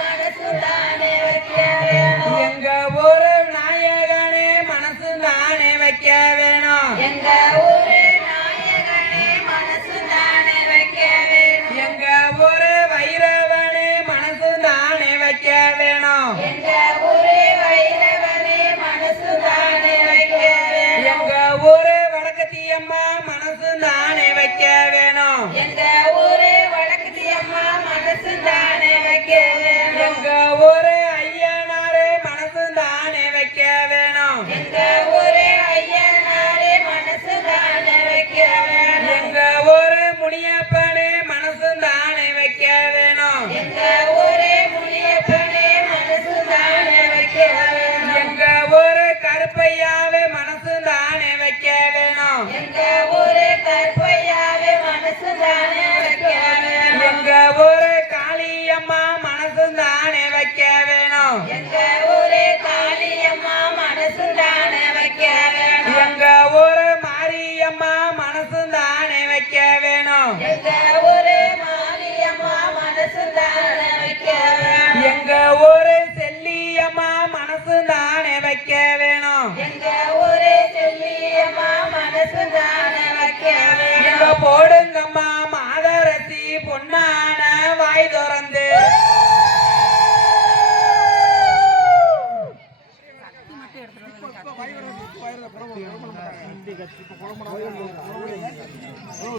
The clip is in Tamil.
மனசு தானே வைக்க வேணும். எங்க ஊரு நாயகனே மனசு தானே வைக்க வேணும். எங்க ஊரு நாயகனே மனசு தானே வைக்க வேணும். எங்க ஊரு வைரவனே மனசு தானே வைக்க வேணும். எங்க ஊரு வைரவனே மனசு தானே வைக்க வேணும். எங்க ஊரு வடக்கத்தியம்மா மனசு தானே வைக்க வேணும். எங்க ஊரு வடக்குதியம்மா மனசு தானே வைக்க வேணும். எங்க ஊரு ஐயனாரே மனசு தானே வைக்க வேணும். எங்க ஊரு ஐயனாரே மனசு தானே வைக்க வேணும். எங்க ஊரு முனியப்பனே மனசு தானே வைக்க வேணும். எங்க ஊரு முனியப்பனே மனசு தானே வைக்க வேணும். எங்க ஊரு கருப்பையாவே மனசு தானே வைக்க வேணும். எங்க ஊரு கற்பையாவே மனசு தானே வைக்க வேணும். எங்க ஊரு காளியம்மா மனசு தானே வைக்க வேணும். எங்க ஊரு காளியம்மா மனசு தானே வைக்க வேணும். எங்க ஊரு மாரியம்மா மனசு தானே வைக்க வேணும். எங்க ஊரு மாரியம்மா மனசு தானே வைக்க வேணும். எங்க ஊரு செல்லியம்மா மனசு தானே வைக்க வேணும். எங்க ஊரு செல்லியம்மா மனசு தானே வைக்க எங்க வேணும். போடுங்கம்மா மாதரசி பொன்னான வாய் திறந்து